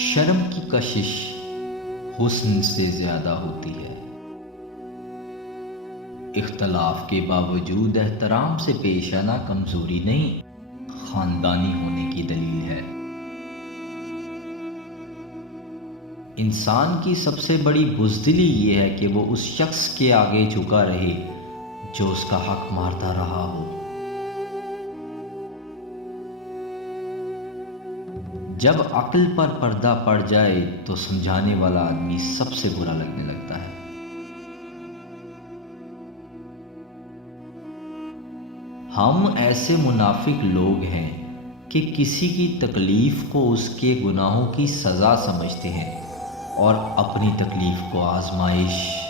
شرم کی کشش حسن سے زیادہ ہوتی ہے۔ اختلاف کے باوجود احترام سے پیش آنا کمزوری نہیں، خاندانی ہونے کی دلیل ہے۔ انسان کی سب سے بڑی بزدلی یہ ہے کہ وہ اس شخص کے آگے جھکا رہے جو اس کا حق مارتا رہا ہو۔ جب عقل پر پردہ پڑ جائے تو سمجھانے والا آدمی سب سے برا لگنے لگتا ہے۔ ہم ایسے منافق لوگ ہیں کہ کسی کی تکلیف کو اس کے گناہوں کی سزا سمجھتے ہیں اور اپنی تکلیف کو آزمائش۔